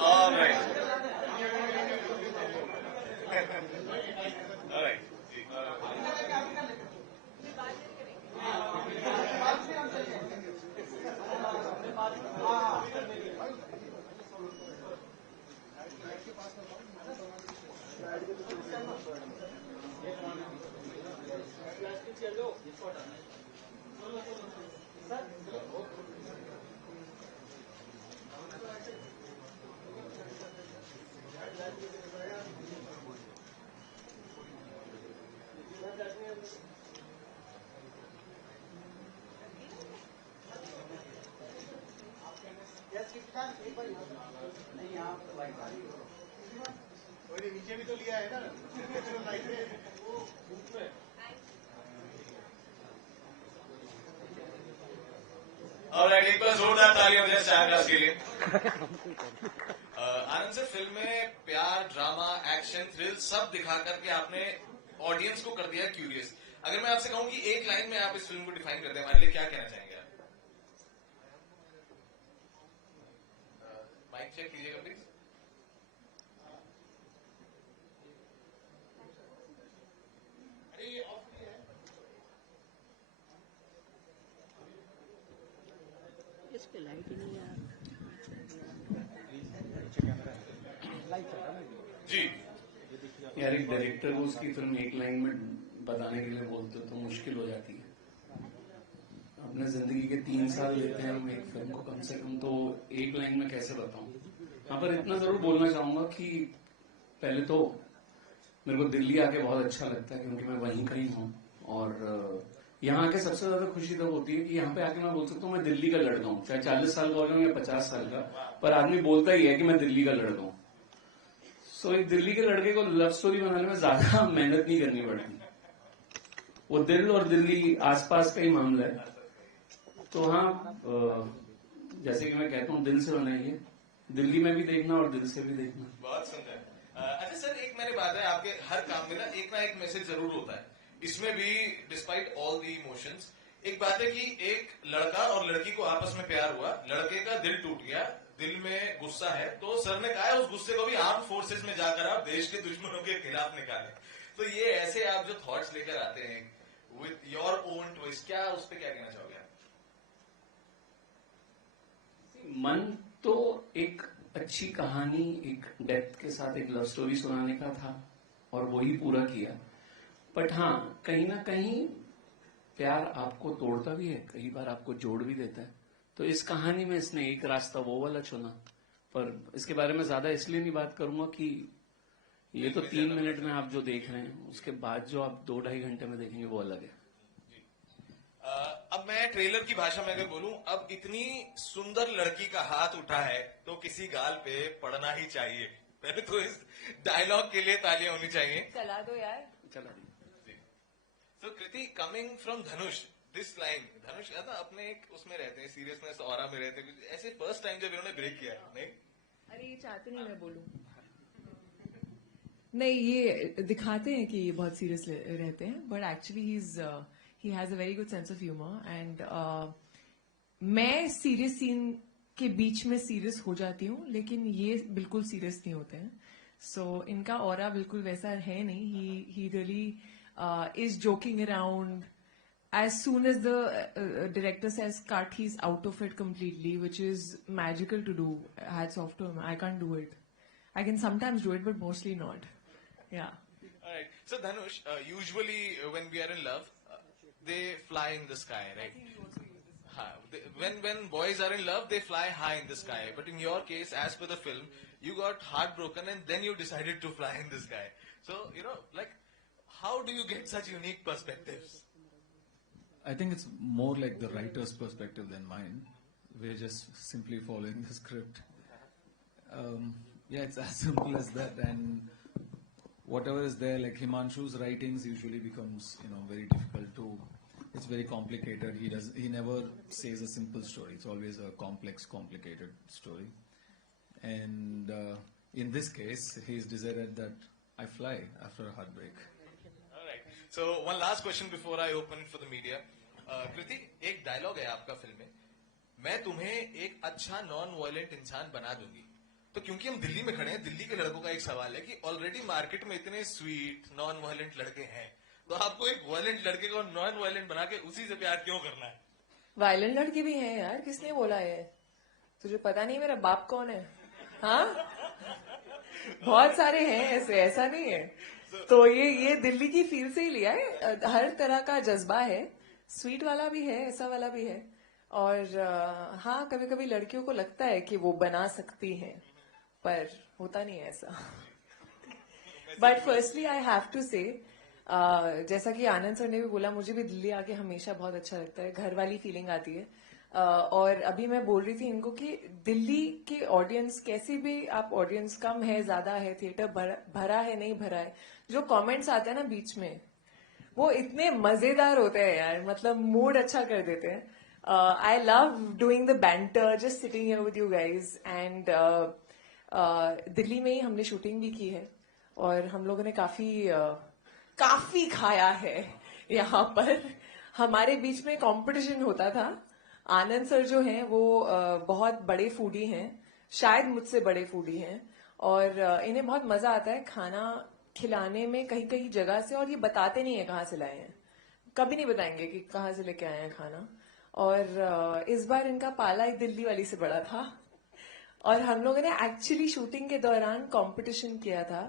All right. All right. नीचे भी तो लिया है ना। और एक बार जोरदार तालियां बजाएं चार क्लास के लिए। आनंद सर, फिल्म में प्यार, ड्रामा, एक्शन, थ्रिल सब दिखा करके आपने ऑडियंस को कर दिया क्यूरियस। अगर मैं आपसे कहूं कि एक लाइन में आप इस फिल्म को डिफाइन कर दें हमारे लिए, क्या कहना चाहेंगे आप? माइक चेक कीजिएगा प्लीज। अरे ये ऑफ है। इस पे लाइट ही नहीं है जी। यार, एक डायरेक्टर को उसकी फिल्म एक लाइन में बताने के लिए बोलते तो मुश्किल हो जाती है। अपने जिंदगी के 3 साल लेते हैं हम एक फिल्म को, कम से कम तो एक लाइन में कैसे बताऊं। हाँ, पर इतना जरूर बोलना चाहूंगा कि पहले तो मेरे को दिल्ली आके बहुत अच्छा लगता है, क्योंकि मैं वहीं का ही हूँ। और यहाँ आके सबसे ज्यादा खुशी तब होती है कि यहाँ पे आके मैं बोल सकता हूँ मैं दिल्ली का लड़का हूँ, चाहे 40 साल का हो जाऊं या 50 साल का, पर आदमी बोलता ही है कि मैं दिल्ली का लड़का हूँ। सो एक दिल्ली के लड़के को लव स्टोरी बनाने में ज्यादा मेहनत नहीं करनी पड़ती। वो दिल और दिल्ली आसपास का ही मामला है। तो हाँ, जैसे कि मैं कहता हूँ, दिल से बनाइए, दिल्ली में भी देखना और दिल से भी देखना। बहुत सुंदर। अच्छा सर, एक मैंने बात है, आपके हर काम में ना एक मैसेज जरूर होता है। इसमें भी डिस्पाइट ऑल दी इमोशंस, एक बात है कि एक लड़का और लड़की को आपस में प्यार हुआ, लड़के का दिल टूट गया, दिल में गुस्सा है, तो सर ने कहा है उस गुस्से को भी आर्म फोर्सेस में जाकर आप देश के दुश्मनों के खिलाफ निकालें। तो ये ऐसे आप जो थॉट्स लेकर आते हैं विथ योर ओन ट्विस्ट, क्या उस पर क्या कहना चाहोगे आप? मन तो एक अच्छी कहानी, एक डेप्थ के साथ एक लव स्टोरी सुनाने का था और वो ही पूरा किया। बट हाँ, कहीं ना कहीं प्यार आपको तोड़ता भी है, कई बार आपको जोड़ भी देता है। तो इस कहानी में इसने एक रास्ता वो वाला चुना। पर इसके बारे में ज्यादा इसलिए नहीं बात करूंगा कि ये तो 3 मिनट में आप जो देख रहे हैं, उसके बाद जो आप 2-2.5 घंटे में देखेंगे वो अलग है। अब मैं ट्रेलर की भाषा में अगर बोलूं, अब इतनी सुंदर लड़की का हाथ उठा है तो किसी गाल पे पड़ना ही चाहिए। पहले तो इस डायलॉग के लिए तालियां होनी चाहिए। चला दो यार, चला दी। So Kriti, coming from Dhanush, this line, Dhanush ना अपने एक उसमें रहते हैं, सीरियसनेस ऑरा में रहते हैं, ऐसे फर्स्ट टाइम जब इन्होंने ब्रेक किया है, नहीं? अरे ये चाहते नहीं मैं बोलूं। नहीं, ये दिखाते हैं कि ये बहुत सीरियस रहते हैं, but actually he has a very good sense of humour. And मैं सीरियस सीन के बीच में सीरियस हो जाती हूँ, लेकिन ये बिल्कुल सीरियस नहीं होते हैं। सो इनका ऑरा बिल्कुल वैसा है नहीं। He really is joking around. As soon as the director says cut, he's out of it completely, which is magical to do. Hats off to him. I can't do it. I can sometimes do it, but mostly not. Yeah. All right. So Dhanush, usually when we are in love, they fly in the sky, right? I think you also use this. When boys are in love, they fly high in the sky. But in your case, as per the film, you got heartbroken and then you decided to fly in the sky. So like, how do you get such unique perspectives? I think it's more like the writer's perspective than mine. We're just simply following the script. Yeah, it's as simple as that. And whatever is there, like Himanshu's writings usually becomes, very difficult to. it's very complicated. He never says a simple story. It's always a complex, complicated story. And in this case, he's decided that I fly after a heartbreak. All right. So one last question before I open it for the media. कृति, एक dialogue है आपका film में, मैं तुम्हें एक अच्छा non violent इंसान बना दूंगी. तो क्योंकि हम दिल्ली में खड़े हैं, दिल्ली के लड़कों का एक सवाल है कि ऑलरेडी मार्केट में इतने स्वीट नॉन वायलेंट लड़के हैं, तो आपको एक वायलेंट लड़के को नॉन वायलेंट बना के उसी से प्यार क्यों करना है? वायलेंट लड़के भी हैं यार, किसने बोला है? तुझे पता नहीं मेरा बाप कौन है? हाँ, बहुत सारे हैं ऐसे, ऐसा नहीं है. तो ये दिल्ली की फील से ही लिया है. हर तरह का जज्बा है, स्वीट वाला भी है, ऐसा वाला भी है. और हाँ, कभी कभी लड़कियों को लगता है कि वो बना सकती हैं, पर होता नहीं है ऐसा. But firstly I have to say, जैसा कि आनंद सर ने भी बोला, मुझे भी दिल्ली आके हमेशा बहुत अच्छा लगता है, घर वाली फीलिंग आती है. और अभी मैं बोल रही थी इनको कि दिल्ली के ऑडियंस, कैसी भी आप ऑडियंस, कम है ज्यादा है, थिएटर भरा है नहीं भरा है, जो कमेंट्स आते हैं ना बीच में, वो इतने मजेदार होते हैं यार, मतलब मूड अच्छा कर देते हैं. I love doing the banter, just sitting here with you guys. And Delhi में ही हमने शूटिंग भी की है और हम लोगों ने काफी खाया है यहाँ पर. हमारे बीच में कंपटीशन होता था. आनंद सर जो हैं वो बहुत बड़े फूडी हैं, शायद मुझसे बड़े फूडी हैं, और इन्हें बहुत मजा आता है खाना खिलाने में कहीं कहीं जगह से, और ये बताते नहीं है कहाँ से लाए हैं, कभी नहीं बताएंगे कि कहाँ से लेके आए हैं खाना. और इस बार इनका पाला एक दिल्ली वाली से बड़ा था, और हम लोगों ने एक्चुअली शूटिंग के दौरान कंपटीशन किया था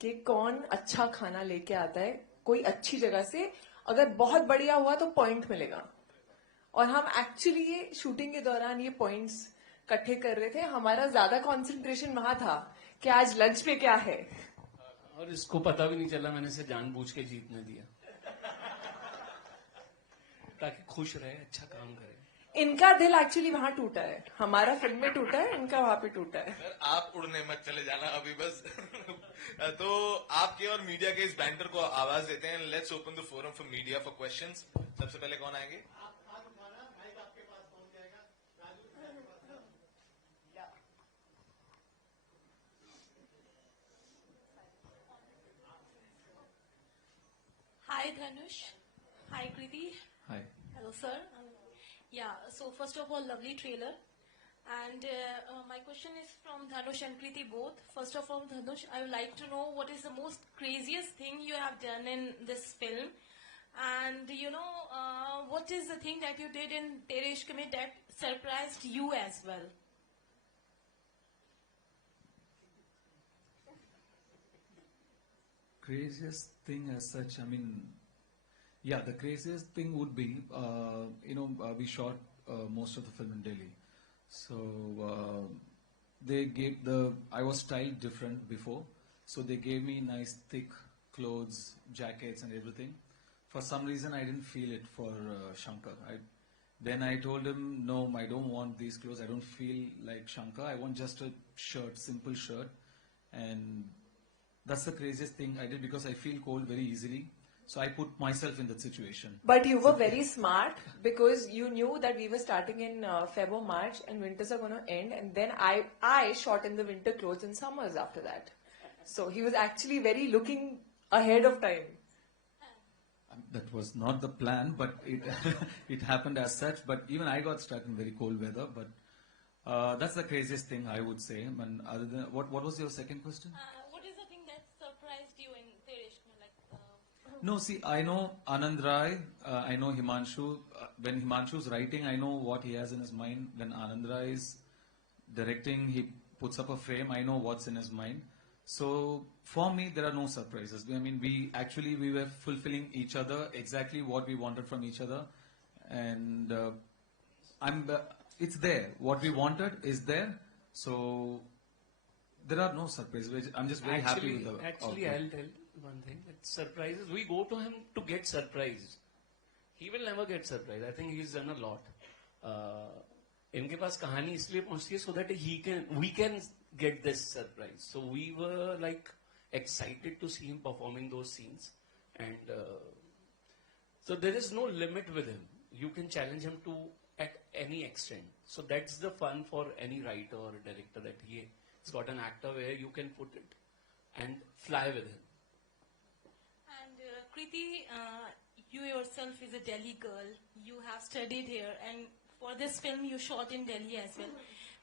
कि कौन अच्छा खाना लेके आता है कोई अच्छी जगह से. अगर बहुत बढ़िया हुआ तो पॉइंट मिलेगा, और हम एक्चुअली ये शूटिंग के दौरान ये पॉइंट्स इकट्ठे कर रहे थे. हमारा ज्यादा कंसंट्रेशन वहां था कि आज लंच पे क्या है. और इसको पता भी नहीं चला, मैंने इसे जानबूझ के जीतने दिया ताकि खुश रहे, अच्छा काम करे. इनका दिल एक्चुअली वहां टूटा है, हमारा फिल्म में टूटा है, इनका वहां पे टूटा है. सर, आप उड़ने मत चले जाना अभी बस. तो आपके और मीडिया के इस बैंटर को आवाज देते हैं. Let's open the forum for media for questions. सबसे पहले कौन आएंगे? Hi Dhanush. Hi Kriti. Hi. Hello sir. Yeah, so first of all, lovely trailer. And my question is from Dhanush and Kriti both. First of all, Dhanush, I would like to know what is the most craziest thing you have done in this film. And you know, what is the thing that you did in Tere Ishq Mein that surprised you as well? Craziest thing as such, I mean, yeah, the craziest thing would be, we shot most of the film in Delhi. So I was styled different before. So they gave me nice thick clothes, jackets and everything. For some reason, I didn't feel it for Shankar. Then I told him, no, I don't want these clothes. I don't feel like Shankar. I want just a shirt, simple shirt. And that's the craziest thing I did because I feel cold very easily. So I put myself in that situation. But you were very smart because you knew that we were starting in Feb or March and winters are going to end. And then I shot in the winter clothes in summers after that. So he was actually very looking ahead of time. That was not the plan, but it it happened as such. But even I got stuck in very cold weather. But that's the craziest thing I would say. And other than what was your second question? What is the thing that surprised you in Tere Ishq Mein? No, see, I know Anand Rai, I know Himanshu. When Himanshu's writing, I know what he has in his mind. When Anand Rai is directing, he puts up a frame. I know what's in his mind. So for me, there are no surprises. I mean, we were fulfilling each other exactly what we wanted from each other, and it's there. What we wanted is there. So there are no surprises. I'm just very happy with the Actually, output. I'll tell one thing. It's surprises. We go to him to get surprised. He will never get surprised. I think he's done a lot. इनके पास कहानी इसलिए पहुंचती है so that we can get this surprise. So we were like excited to see him performing those scenes, and So there is no limit with him. You can challenge him to at any extent. So that's the fun for any writer or director, that he's got an actor where you can put it and fly with him. And Kriti, you yourself is a Delhi girl. You have studied here, and for this film you shot in Delhi as well.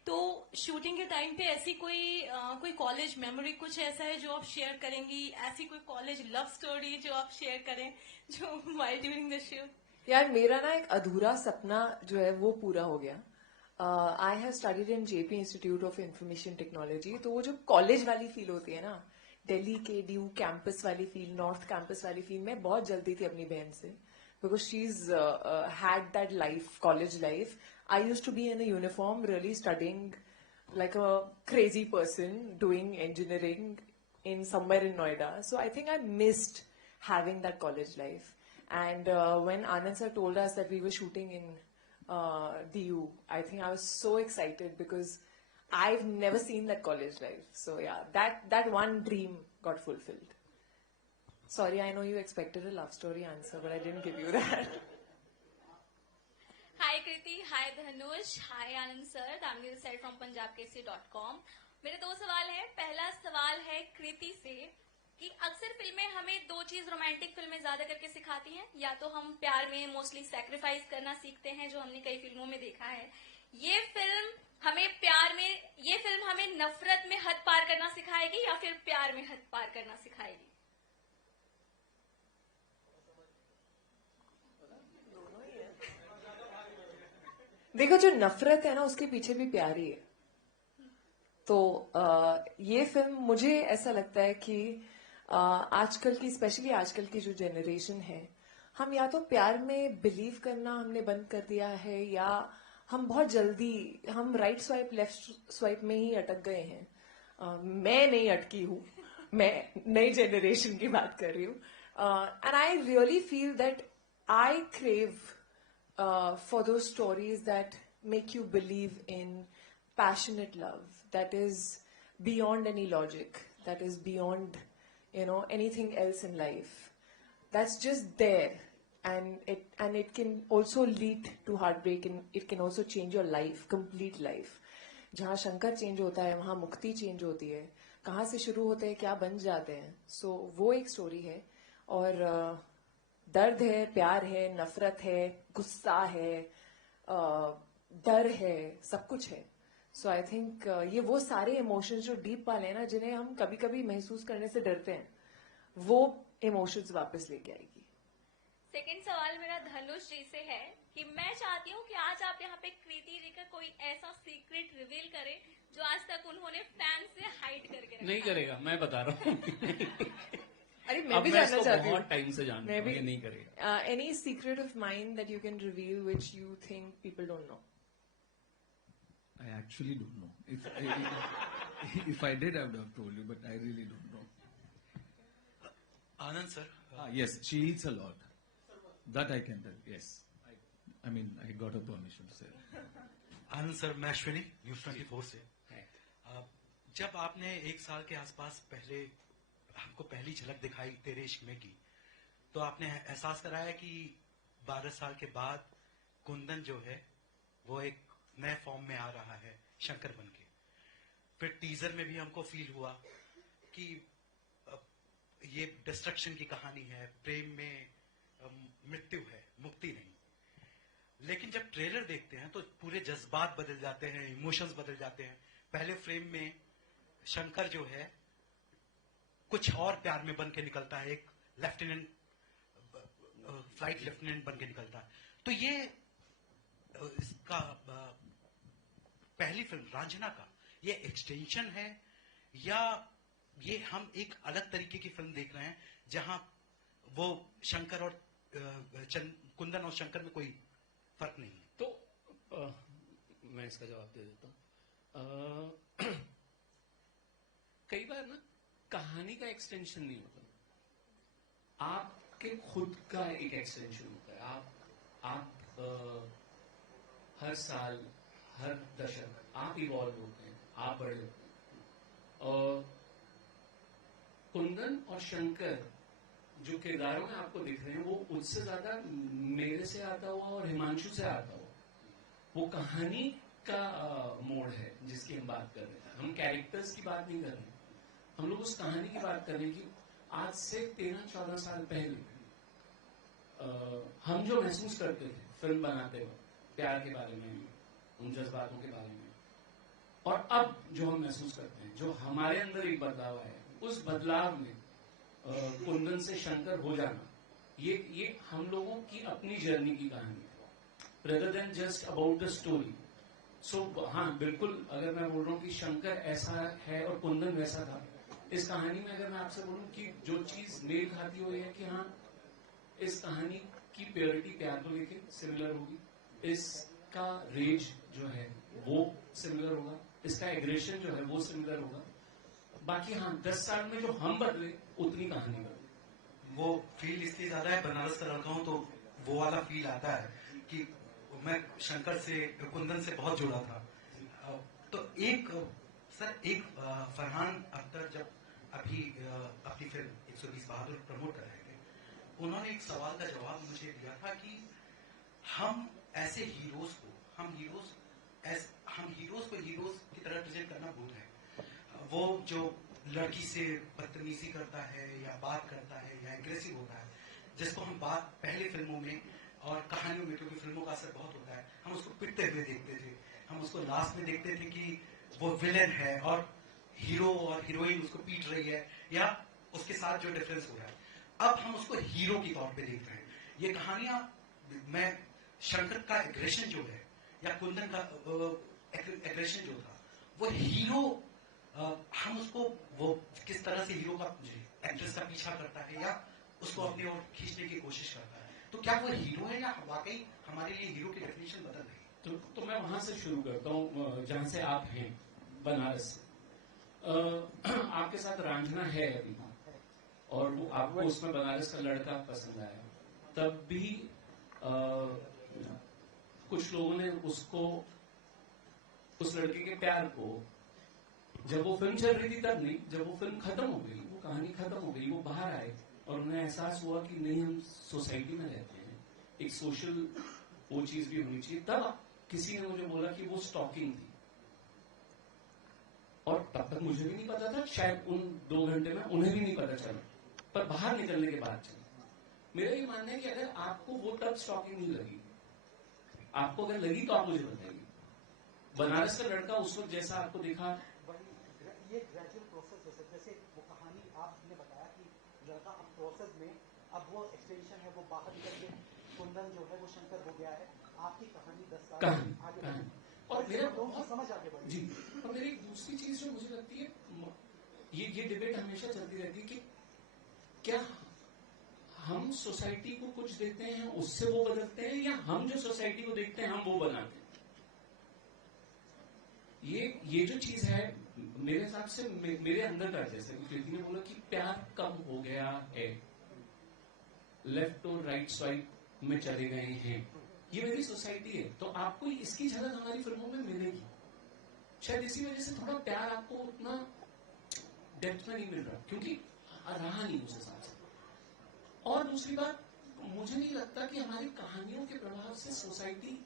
तो shooting के time पे ऐसी कोई college memory कुछ ऐसा है जो आप शेयर करेंगी, ऐसी कोई कॉलेज लव स्टोरी जो आप शेयर करें जो व्हाइल ड्यूरिंग द शूट? यार मेरा ना एक अधूरा सपना जो है वो पूरा हो गया. I have studied in JP institute of information technology. तो वो जो कॉलेज वाली फील होती है ना, दिल्ली के ड्यू कैंपस वाली फील, नॉर्थ कैंपस वाली फील, मैं बहुत जल्दी थी अपनी बहन से, because she is had that life, college life. I used to be in a uniform, really studying like a crazy person, doing engineering in somewhere in Noida. So I think I missed having that college life. And when Anand sir told us that we were shooting in DU, I think I was so excited because I've never seen that college life. So yeah, that one dream got fulfilled. Sorry, I know you expected a love story answer, but I didn't give you that. Hi Kriti, hi Dhanush, hi Anand sir, Damini this side from punjabkesi.com. मेरे दो सवाल हैं. पहला सवाल है कृति से कि अक्सर फिल्में हमें दो चीज रोमांटिक फिल्में ज्यादा करके सिखाती हैं. या तो हम प्यार में मोस्टली सैक्रिफाइस करना सीखते हैं, जो हमने कई फिल्मों में देखा है. ये फिल्म हमें नफरत में हद पार करना सिखाएगी या फिर प्यार में हद पार करना सिखाएगी? देखो, जो नफरत है ना उसके पीछे भी प्यार ही है. तो ये फिल्म मुझे ऐसा लगता है कि आजकल की, स्पेशली आजकल की जो जनरेशन है, हम या तो प्यार में बिलीव करना हमने बंद कर दिया है, या हम बहुत जल्दी हम राइट स्वाइप लेफ्ट स्वाइप में ही अटक गए हैं. मैं नहीं अटकी हूं, मैं नई जनरेशन की बात कर रही हूँ. And I really feel that I crave for those stories that make you believe in passionate love that is beyond any logic, that is beyond, anything else in life. That's just there, and it can also lead to heartbreak, and it can also change your life, complete life. जहाँ Shankar change होता है वहाँ मुक्ति change होती है. कहाँ से शुरू होते हैं, क्या बन जाते हैं. सो वो एक स्टोरी है. और दर्द है, प्यार है, नफरत है, गुस्सा है, डर है, सब कुछ है. सो आई थिंक ये वो सारे इमोशंस जो डीप वाले हैं ना, जिन्हें हम कभी कभी महसूस करने से डरते हैं, वो इमोशंस वापस लेके आएगी. सेकंड सवाल मेरा धनुष जी से है कि मैं चाहती हूँ कि आज आप यहाँ पे कृति जी का कोई ऐसा सीक्रेट रिवील करें जो आज तक उन्होंने फैन से हाइड करके रखा. नहीं करेगा, मैं बता रहा हूँ. अरे मैं भी जानना चाहती हूँ. बहुत टाइम से जानता हूँ, ये नहीं करेगा. Any secret of mind that you can reveal which you think people don't know? I actually don't know. If I did, I would have told you, but I really don't know. Anand sir. Yes, she eats a lot. That I can tell. Yes. I mean, I got her permission to say that. Anand sir, मैं Ashwini news 24 से. जब आपने एक साल के आसपास पहले हमको पहली झलक दिखाई तेरे इश्क में की, तो आपने एहसास कराया कि 12 साल के बाद कुंदन जो है वो एक नए फॉर्म में आ रहा है, शंकर बन के. फिर टीजर में भी हमको फील हुआ कि ये डिस्ट्रक्शन की कहानी है, प्रेम में मृत्यु है, मुक्ति नहीं. लेकिन जब ट्रेलर देखते हैं तो पूरे जज्बात बदल जाते हैं, इमोशंस बदल जाते हैं. पहले फ्रेम में शंकर जो है कुछ और प्यार में बन के निकलता है, एक लेफ्टिनेंट, फ्लाइट लेफ्टिनेंट बन के निकलता है. तो ये इसका पहली फिल्म रांझना का ये एक्सटेंशन है, या ये हम एक अलग तरीके की फिल्म देख रहे हैं जहां वो शंकर और कुंदन और शंकर में कोई फर्क नहीं है? तो मैं इसका जवाब दे देता हूं. कई बार ना कहानी का एक्सटेंशन नहीं होता, आपके खुद का एक एक्सटेंशन होता है. आप हर साल, हर दशक आप इवॉल्व होते हैं, आप बड़े होते हैं. और कुंदन और शंकर जो किरदारों में आपको दिख रहे हैं वो उससे ज्यादा मेरे से आता हुआ और हिमांशु से आता हुआ, वो कहानी का मोड़ है जिसकी हम बात कर रहे हैं। हम कैरेक्टर्स की बात नहीं कर रहे हैं, हम लोग उस कहानी की बात कर रहे हैं कि आज से 13-14 साल पहले हम जो महसूस करते थे फिल्म बनाते वक्त प्यार के बारे में, उन जज्बातों के बारे में, और अब जो हम महसूस करते हैं, जो हमारे अंदर एक बदलाव है, उस बदलाव में कुंदन से शंकर हो जाना, ये हम लोगों की अपनी जर्नी की कहानी है, rather than just about the story. So हाँ, बिल्कुल, अगर मैं बोल रहा हूँ कि शंकर ऐसा है और कुंदन वैसा था, इस कहानी में अगर मैं आपसे बोलूं कि जो चीज मेल खाती हो है कि हाँ, इस कहानी की प्योरिटी प्यार को लेके सिमिलर होगी, इसका रेज जो है वो सिमिलर होगा, इसका एग्रेशन जो है वो सिमिलर होगा। बाकी हाँ, 10 साल में जो हम बदले उतनी कहानी बदले। वो फील इसलिए ज्यादा है, बनारस का लड़का हूं तो वो वाला फील आता है कि मैं शंकर से, कुंदन से बहुत जुड़ा था। तो एक फरहान अख्तर जब अभी अपनी फिल्म 120 बहादुर प्रमोट कर रहे थे, उन्होंने एक सवाल का जवाब मुझे दिया था कि हम ऐसे हीरोज को, हम हीरोज को हीरोज की तरह प्रेजेंट करना भूल रहे। वो जो लड़की से बदतमीजी करता है या बात करता है या एग्रेसिव होता है, जिसको हम बात पहले फिल्मों में और कहानियों में, क्योंकि फिल्मों का असर बहुत होता है, हम उसको पिटते हुए देखते थे, हम उसको लास्ट में देखते थे कि वो विलेन है और हीरो और हीरोइन उसको पीट रही है या उसके साथ जो डिफरेंस हो रहा है। अब हम उसको हीरो की तौर पे देख रहे हैं। ये कहानियां, मैं शंकर का एग्रेशन जो है या कुंदन का एग्रेशन जो था, वो हीरो, हम उसको, वो किस तरह से हीरो का एक्ट्रेस का पीछा करता है या उसको अपनी ओर खींचने की कोशिश करता है, तो क्या वो हीरो है या वाकई हमारे लिए हीरो की डेफिनेशन बदल रही है? तो मैं वहां से शुरू करता हूँ जहां से आप हैं, बनारस से। आपके साथ रांझना है अभी, और वो आपको उसमें बनारस का लड़का पसंद आया, तब भी कुछ लोगों ने उसको, उस लड़के के प्यार को, जब वो फिल्म चल रही थी तब नहीं, जब वो फिल्म खत्म हो गई, वो कहानी खत्म हो गई, वो बाहर आए और उन्हें एहसास हुआ कि नहीं, हम सोसाइटी में रहते हैं, एक सोशल वो चीज भी होनी चाहिए, तब किसी ने मुझे बोला कि वो स्टॉकिंग थी। और तब तक मुझे भी नहीं पता था, शायद उन 2 घंटे में उन्हें भी नहीं पता चला, पर बाहर निकलने के बाद चला। मेरा ये मानना है कि अगर आपको वो तब स्टॉकिंग नहीं लगी, आपको अगर लगी तो आप मुझे बताइए। बनारस का लड़का उस वक्त जैसा आपको दिखा, ये ग्रेजुअल प्रोसेस है, जैसे वो कहानी आपने बताया कि लड़का अब प्रोसेस में, अब वो एक्सटेंशन है, वो बाहर निकल के कुंदन जो है वो शंकर हो गया है, आपकी कहानी 10 साल आगे बढ़ी और मेरा बहुत समझ आगे बढ़ी जी। और मेरी एक दूसरी चीज जो मुझे लगती है, ये डिबेट हमेशा चलती रहती है कि क्या हम सोसाइटी को कुछ देते हैं उससे वो बदलते हैं, या हम जो सोसाइटी को देखते हैं हम वो बनाते हैं। ये जो चीज है, मेरे हिसाब से मेरे अंदर का, जैसे कृति ने बोला कि प्यार कम हो गया है, लेफ्ट और राइट स्वाइप में चले गए हैं, ये मेरी सोसाइटी है। तो आपको इसकी झलक हमारी फिल्मों में मिलेगी, शायद इसी वजह से थोड़ा प्यार आपको उतना डेप्थ में नहीं मिल रहा, क्योंकि रहा नहीं उस हिसाब से। और दूसरी बात, मुझे नहीं लगता कि हमारी कहानियों के प्रभाव से सोसाइटी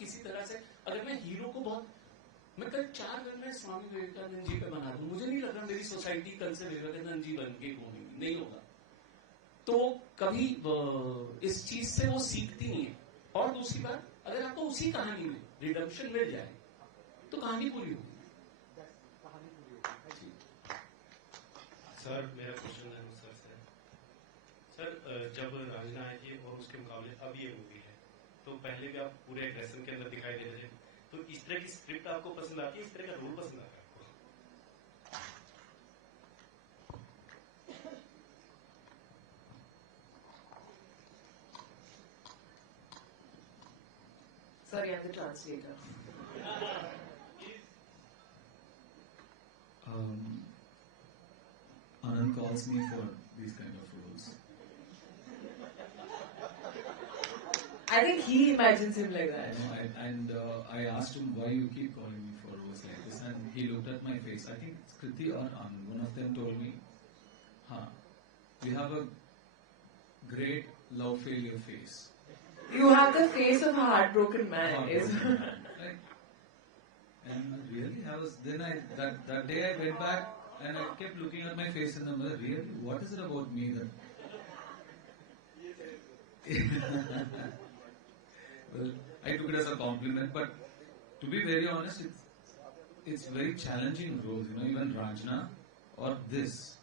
किसी तरह से, अगर मैं हीरो को बहुत, मैं कल 4 फिल्में स्वामी विवेकानंद जी पे बना दूं, मुझे नहीं लग रहा मेरी सोसाइटी कल से विवेकानंद जी बन के घूमेगी, नहीं होगा। तो कभी इस चीज से वो सीखती नहीं है। और दूसरी बात, अगर आपको उसी कहानी में रिडम्पशन मिल जाए तो कहानी पूरी होगी। सर, मेरा क्वेश्चन है सर से। सर, जब रांझना आई थी और उसके मुकाबले अब ये मूवी है, तो पहले भी आप पूरे एग्रेशन के अंदर दिखाई दे रहे थे, तो इस तरह की स्क्रिप्ट आपको पसंद आती है, इस तरह का रोल पसंद आता है आपको? Sorry, I'm the translator. Anand calls me for these kind of roles. I think he imagines him like that. I asked him why you keep calling me for roles like this, and he looked at my face. I think it's Kriti or Anand. One of them told me, "Haan, we have a great love failure face. You have the face of a heartbroken man. Heartbroken man, right? And really, that day I went back and I kept looking at my face in the mirror. Really, what is it about me that? Well, I took it as a compliment, but to be very honest, it's very challenging role. You know, even Ranjana or this,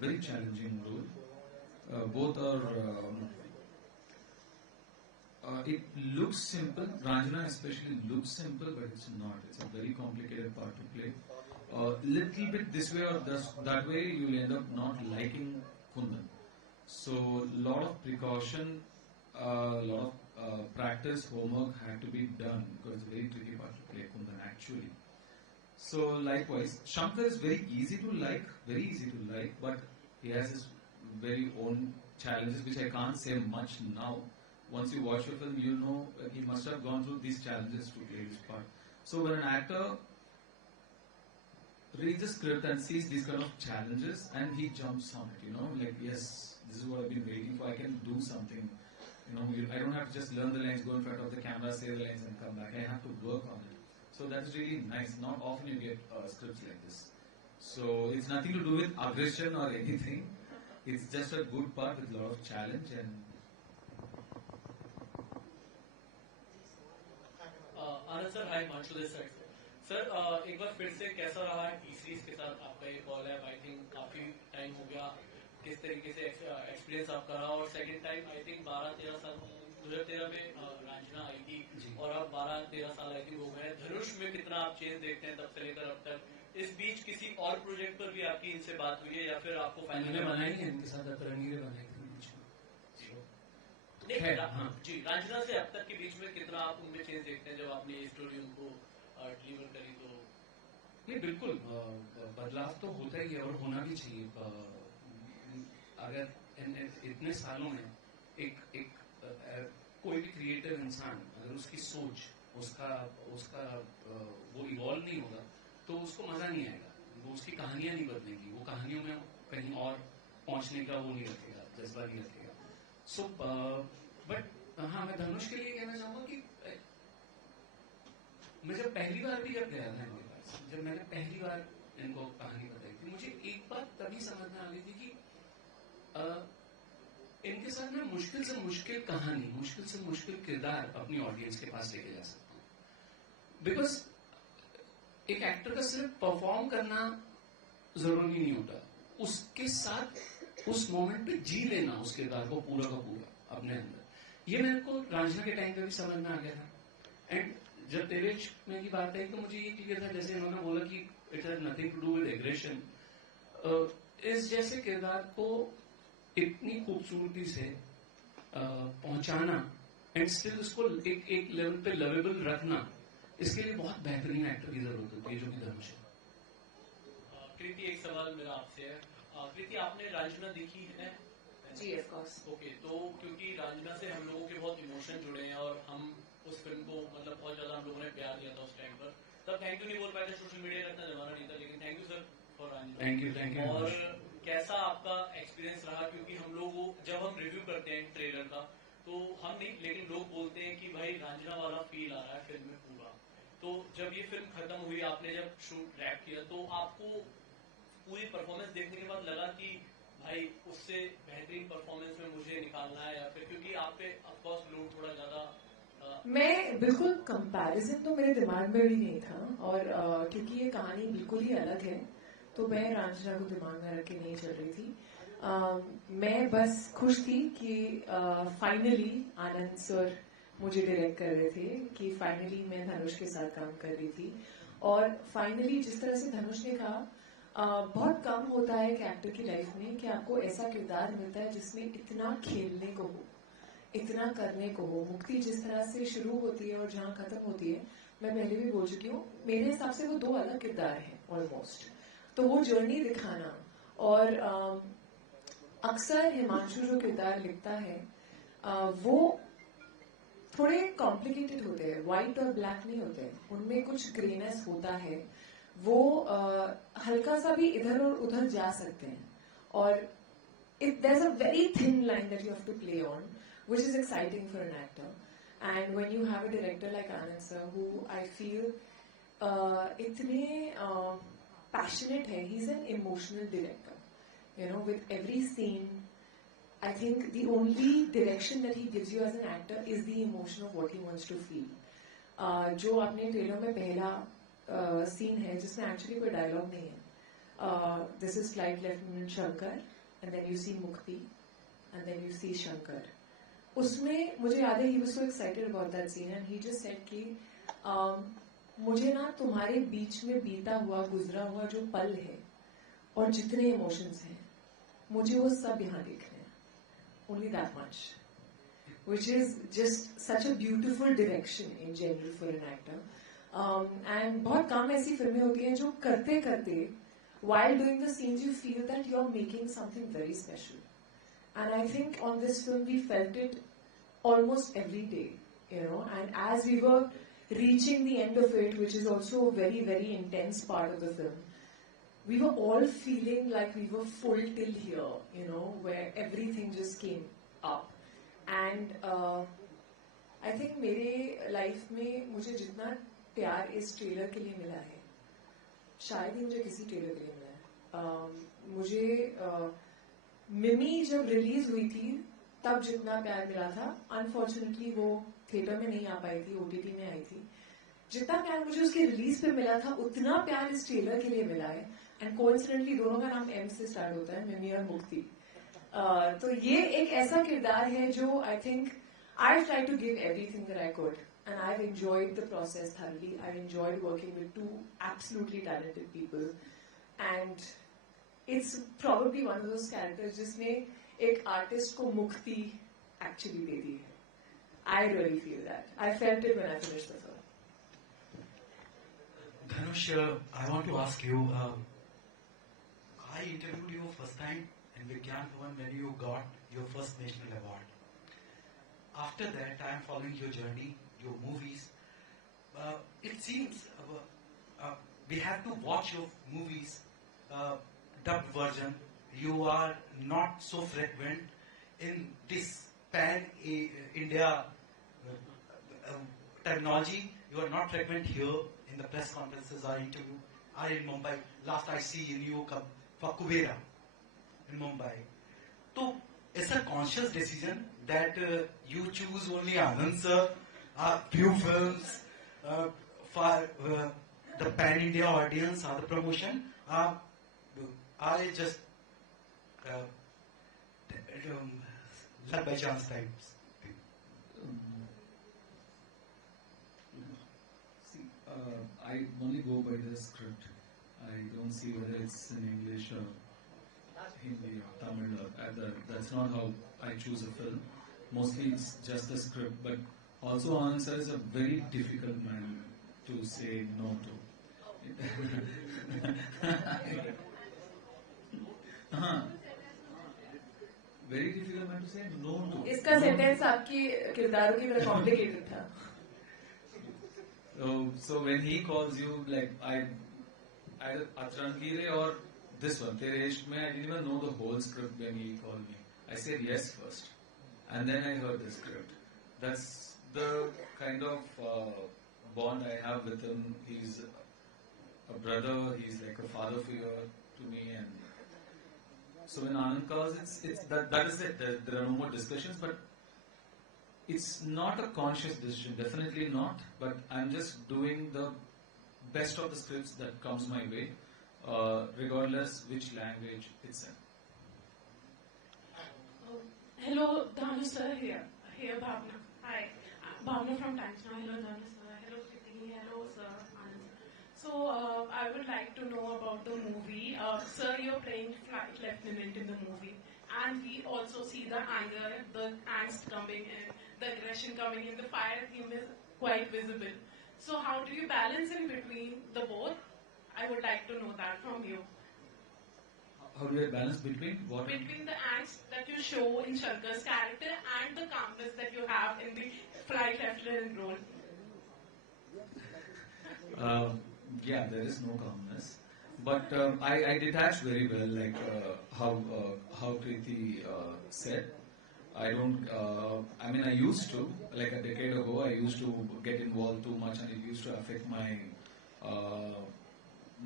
very challenging role. Both are. It looks simple. Ranjana especially looks simple, but it's not. It's a very complicated part to play. Little bit this way or that way, you'll end up not liking Kundan. So, lot of precaution, lot of practice, homework had to be done because it's a very tricky part to play Kundan actually. So, likewise, Shankar is very easy to like, but he has his very own challenges, which I can't say much now. Once you watch the film, you know he must have gone through these challenges to play this part. So when an actor reads the script and sees these kind of challenges and he jumps on it, you know, like, yes, this is what I've been waiting for, I can do something. You know, I don't have to just learn the lines, go in front of the camera, say the lines and come back. I have to work on it. So that's really nice. Not often you get scripts like this. So it's nothing to do with aggression or anything. It's just a good part with a lot of challenge and Anand sir, hi Himanshu this side से। Sir एक बार फिर से कैसा रहा है T series के साथ आपका ये कॉल है? आई थिंक काफी टाइम हो गया, किस तरीके से एक्सपीरियंस आपका रहा? और सेकंड टाइम आई थिंक 12-13 साल 2013 में रांझना आई थी और अब 12-13 साल आई थी हो गए। धनुष में कितना आप चेंज देखते हैं तब से लेकर अब तक? इस बीच किसी और प्रोजेक्ट पर भी आपकी इनसे बात हुई है या फिर आपको फाइनल बनाई है इनके साथ तरंगीरें बनाई थी? हाँ जी, रांझना से अब तक के बीच में कितना आप उनमें चेंज देखते हैं जब आपने ये स्टोरी उनको डिलीवर करी? तो नहीं, बिल्कुल बदलाव तो होता ही है और होना भी चाहिए। अगर इतने सालों में एक कोई भी क्रिएटिव इंसान अगर उसकी सोच उसका वो इवॉल्व नहीं होगा तो उसको मजा नहीं आएगा, वो उसकी कहानियां नहीं बदलेंगी, वो कहानियों में कहीं और पहुंचने का वो नहीं रखेगा, जज्बा नहीं रखेगा। सो बट हाँ, मैं धनुष के लिए कहना चाहूंगा कि मैं जब पहली बार भी जब गया था इनके पास, जब मैंने पहली बार इनको कहानी बताई थी, मुझे एक बात तभी समझ में आ गई थी कि इनके साथ मैं मुश्किल से मुश्किल कहानी, मुश्किल से मुश्किल किरदार अपनी ऑडियंस के पास लेके जा सकता हूँ। बिकॉज एक एक्टर का सिर्फ परफॉर्म करना जरूरी नहीं होता, उसके साथ उस मोमेंट पे जी लेना उस किरदार को पूरा का पूरा अपने अंदर। ये मेरे को रांझना के टाइम पे भी समझ में आ गया था। एंड जब तेरे इश्क में की बात आई तो मुझे ये क्लियर था, जैसे इन्होंने बोला कि it has nothing to do with aggression, इस जैसे किरदार को इतनी खूबसूरती से पहुंचाना एंड स्टिल उसको एक लेवल पे लवेबल रखना, इसके लिए बहुत बेहतरीन एक्टर की जरूरत होती है, जो कि धनुष है। कृति, एक सवाल मेरा आपसे है। कृति, आपने रांझना देखी है? जी, ऑफ कोर्स। ओके, तो क्योंकि रांझना से हम लोगों के बहुत इमोशन जुड़े हैं और हम उस फिल्म को मतलब बहुत ज्यादा हम लोगों ने प्यार दिया था उस टाइम पर। तब थैंक यू नहीं बोल पाए थे, सोशल मीडिया का इतना जमाना नहीं था, लेकिन thank you sir for Raanjhanaa. Thank you. और कैसा आपका एक्सपीरियंस रहा? क्योंकि हम लोग जब हम रिव्यू करते हैं ट्रेलर का तो हम नहीं, लेकिन लोग बोलते हैं कि भाई रांझना वाला फील आ रहा है फिल्म में पूरा। तो जब ये फिल्म खत्म हुई, आपने जब शूट रैप किया, तो आपको पूरी परफॉर्मेंस देखने के बाद लगा कि भाई उससे बेहतरीन परफॉर्मेंस में मुझे निकालना है, या फिर क्योंकि आप पे ऑफकोर्स लोग थोड़ा ज्यादा मैं बिल्कुल कंपैरिजन तो मेरे दिमाग में भी नहीं था, और क्योंकि ये कहानी बिल्कुल ही अलग है तो मैं रांझना को दिमाग में रख के नहीं चल रही थी। मैं बस खुश थी कि फाइनली आनंद सर मुझे डायरेक्ट कर रहे थे, कि फाइनली मैं धनुष के साथ काम कर रही थी। और फाइनली जिस तरह से धनुष ने कहा, बहुत कम होता है एक एक्टर की लाइफ में कि आपको ऐसा किरदार मिलता है जिसमें इतना खेलने को हो, इतना करने को हो। मुक्ति जिस तरह से शुरू होती है और जहां खत्म होती है, मैं पहले भी बोल चुकी हूँ, मेरे हिसाब से वो दो अलग किरदार हैं ऑलमोस्ट। तो वो जर्नी दिखाना, और अक्सर हिमांशु जो किरदार लिखता है वो थोड़े कॉम्प्लिकेटेड होते हैं, व्हाइट और ब्लैक नहीं होते, उनमें कुछ ग्रेनेस होता है, वो हल्का सा भी इधर और उधर जा सकते हैं। और there's a very thin line that you have to play on, which is exciting for an actor. And when you have a director like Anand sir, who I feel itne passionate hai, he's an emotional director. You know, with every scene, I think the only direction that he gives you as an actor is the emotion of what he wants to feel. जो आपने trailer में पहला scene है जिसमें actually कोई dialogue नहीं है. This is Flight Lieutenant Shankar, and then you see Mukti, and then you see Shankar. उसमें मुझे याद है he was so excited about that scene, and he just said कि मुझे ना तुम्हारे बीच में बीता हुआ गुजरा हुआ जो पल है और जितने इमोशंस हैं मुझे वो सब यहाँ देखने हैं. Only that much. Which is just such a beautiful direction in general for an actor. And बहुत कम ऐसी फिल्में होती हैं जो करते करते while doing the scenes you feel that you're making something very special. And I think on this film we felt it almost every day, you know. And as we were reaching the end of it, which is also a very, very intense part of the film, we were all feeling like we were full till here, you know, where everything just came up. And I think मेरे life में मुझे जितना प्यार इस trailer के लिए मिला है शायद ही मुझे किसी ट्रेलर के लिए मिला है. मुझे मिमी जब रिलीज हुई थी तब जितना प्यार मिला था, अनफॉर्चुनेटली वो थिएटर में नहीं आ पाई थी, OTT में आई थी. जितना प्यार मुझे उसके रिलीज पे मिला था उतना प्यार इस ट्रेलर के लिए मिला है. एंड कोइंसिडेंटली दोनों का नाम M से स्टार्ट होता है, मिमी और मुक्ति. तो ये एक ऐसा किरदार है जो I think I try to give everything that I could, and I have enjoyed the process thoroughly. I have enjoyed working with two absolutely talented people, and it's probably one of those characters जिसने एक artist को मुक्ति actually दे दी है. I really feel that. I felt it when I finished the film. Dhanush, I want to ask you, I interviewed you first time in Vigyan Bhavan when you got your first national award. After that, I am following your journey, your movies. It seems we have to watch your movies dubbed version. You are not so frequent in this pan-India terminology. You are not frequent here in the press conferences or interview. Are in Mumbai. Last I see in you come for Kubera in Mumbai. So it's a conscious decision that you choose only Anand sir, few films for the pan-India audience or the promotion. I just luck by chance types. I only go by the script. I don't see whether it's in English or Hindi or Tamil or other. That's not how I choose a film. Mostly it's just the script. But also Anand sir is a very difficult man to say no to. Very difficult man to say no to. इसका sentence आपकी किरदारों की तरह complicated था. So when he calls you, like either Atrangire or this one, Tere Ishq mein, I didn't even know the whole script when he called me. I said yes first, and then I heard the script. That's the kind of bond I have with him. He's a brother. He's like a father figure to me, and so when Anand calls, it's that is it. There are no more discussions, but. It's not a conscious decision, definitely not, but I'm just doing the best of the scripts that comes my way, regardless which language it's in. Hello, Dhanu sir here. Here, Bhavna. Hi. Bhavna from Times Now. Hello, Dhanu sir. Hello, Kriti. Hello, sir. Anand. So, I would like to know about the movie. Sir, you're playing Flight Lieutenant in the movie. And we also see the anger, the angst coming in, the aggression coming in, the fire theme is quite visible. So how do you balance in between the both? I would like to know that from you. How do I balance between what? Between the angst that you show in Shankar's character and the calmness that you have in the Flight Lieutenant role. Yeah, there is no calmness. but I detach very well, like how Kriti said. I don't. I mean, I used to, like a decade ago, I used to get involved too much, and it used to affect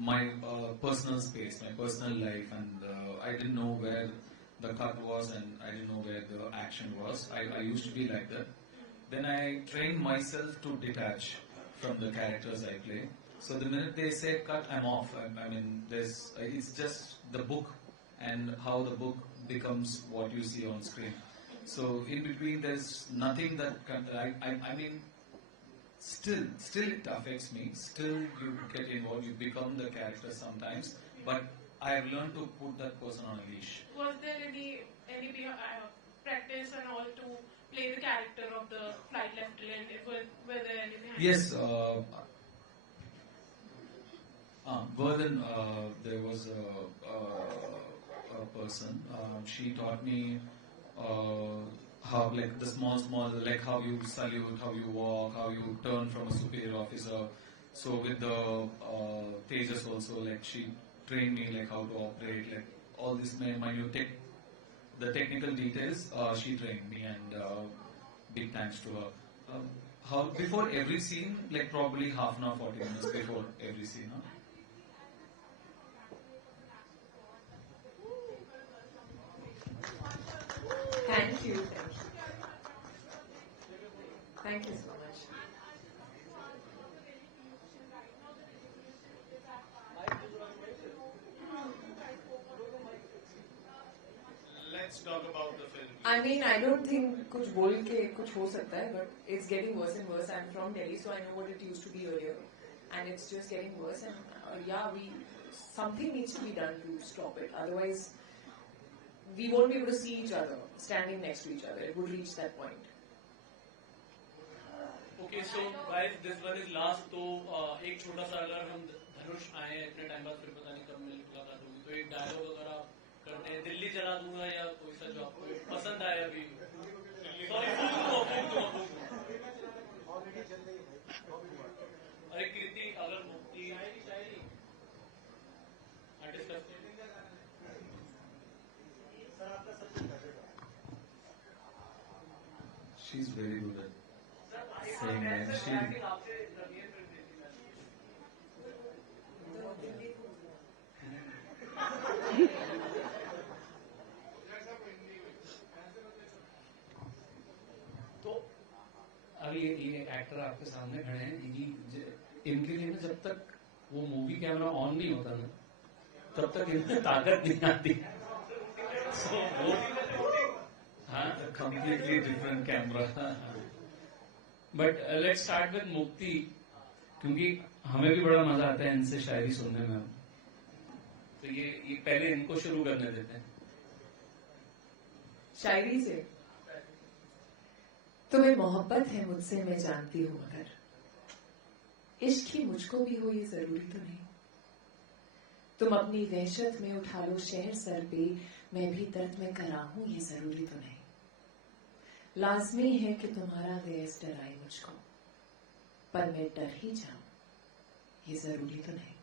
my personal space, my personal life, and I didn't know where the cut was, and I didn't know where the action was. I used to be like that. Then I trained myself to detach from the characters I play. So the minute they say cut, I'm off. I mean, it's just the book and how the book becomes what you see on screen. So in between, there's nothing that I mean, still it affects me. Still, you get involved, you become the character sometimes. But I have learned to put that person on a leash. Was there any practice and all to play the character of the flight lieutenant? Were there anything? Yes. Verdun, there was a person. She taught me how, like the small, like how you salute, how you walk, how you turn from a superior officer. So with the Tejas also, like she trained me like how to operate, like all this minute the technical details. She trained me, and big thanks to her. How before every scene, like probably half an hour, 40 minutes before every scene. Huh? Thank you. Thank you so much. Let's talk about the film. I mean, I don't think कुछ बोल के कुछ हो सकता है, but it's getting worse and worse. I'm from Delhi, so I know what it used to be earlier, and it's just getting worse. And something needs to be done to stop it. Otherwise, we won't be able to see each other standing next to each other. It would reach that point. Okay, so guys, this one is last. तो एक छोटा सा अगर हम धनुष आए इतने time बाद फिर पता नहीं कब मुलाकात होगी, तो एक डायलॉग अगर आप करते हैं, दिल्ली चला दूंगा या कोई सा जो आपको पसंद आए अभी. सॉरी, अरे कृति अगर मुक्ति आर्टिस्ट करते हैं. She's very good at saying that. तो अभी ये एक्टर आपके सामने खड़े हैं, इनके लिए ना जब तक वो मूवी कैमरा ऑन नहीं होता ना, तब तक इनमें ताकत नहीं आती. So वो completely different camera. But let's start with मुक्ति, क्योंकि हमें भी बड़ा मजा आता है इनसे शायरी सुनने में. तो ये पहले इनको शुरू करने देते हैं शायरी से. तुम्हें मोहब्बत है मुझसे, मैं जानती हूँ, मगर इश्क ही मुझको भी हो ये जरूरी तो नहीं. तुम अपनी वहशत में उठा लो शहर सर पे, मैं भी दर्द में करा हूं ये जरूरी तो नहीं. लाजमी है कि तुम्हारा गैस डराए मुझको, पर मैं डर ही जाऊं ये जरूरी तो नहीं.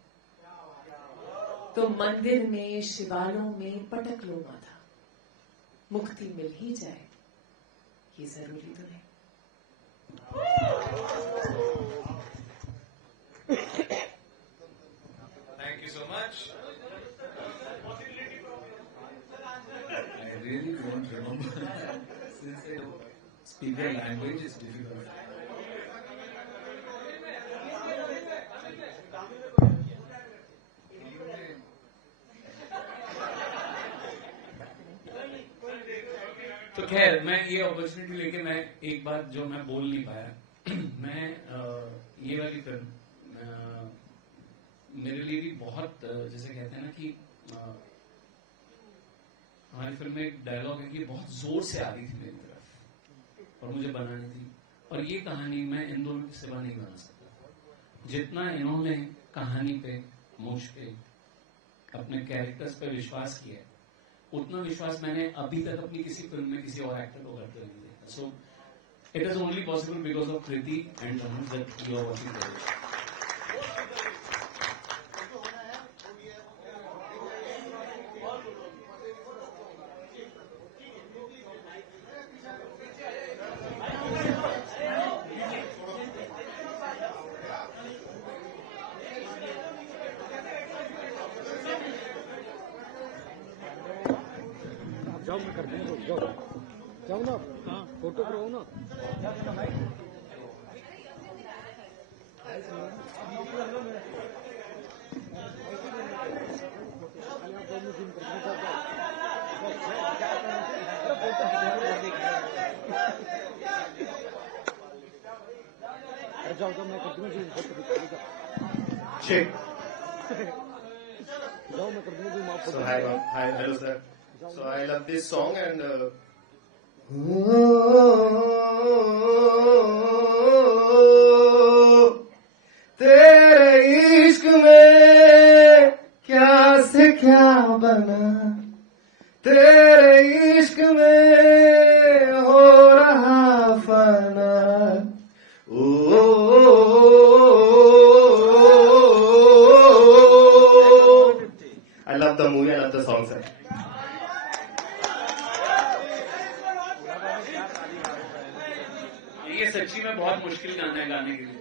तो मंदिर में शिवालों में पटक लो माथा, मुक्ति मिल ही जाए ये जरूरी तो नहीं. Thank you so much. I really don't remember. Since I don't speak their language, it's difficult. तो खैर मैं ये अपॉर्चुनिटी लेके मैं एक बात जो मैं बोल नहीं पाया, मैं ये वाली फिल्म मेरे लिए भी बहुत, जैसे कहते हैं ना कि हमारी फिल्म में एक डायलॉग है कि बहुत जोर से आ रही थी मेरी तरफ और मुझे बनानी थी, और ये कहानी मैं इन दोनों के सिवा नहीं बना सकता. जितना इन्होंने कहानी पे, मुझ पे, अपने कैरेक्टर्स पे विश्वास किया है, उतना विश्वास मैंने अभी तक अपनी किसी फिल्म में किसी और एक्टर को करते नहीं देखा. So it is only possible because of Kriti and Dhanush that you are working together. जाओ मैं कर दूंगा, जाओ जाओ ना। हाँ फोटो कराओ ना। जाओ जाओ मैं कर दूंगा जी, Check. जाओ मैं कर दूंगा जी, माफ So hi, hello sir. So I love this song and तेरे इश्क में क्या से क्या बना, तेरे इश्क में हो रहा फना। I love the movie, I love the song, sir. ये सच्ची में बहुत मुश्किल गाना है गाने के लिए।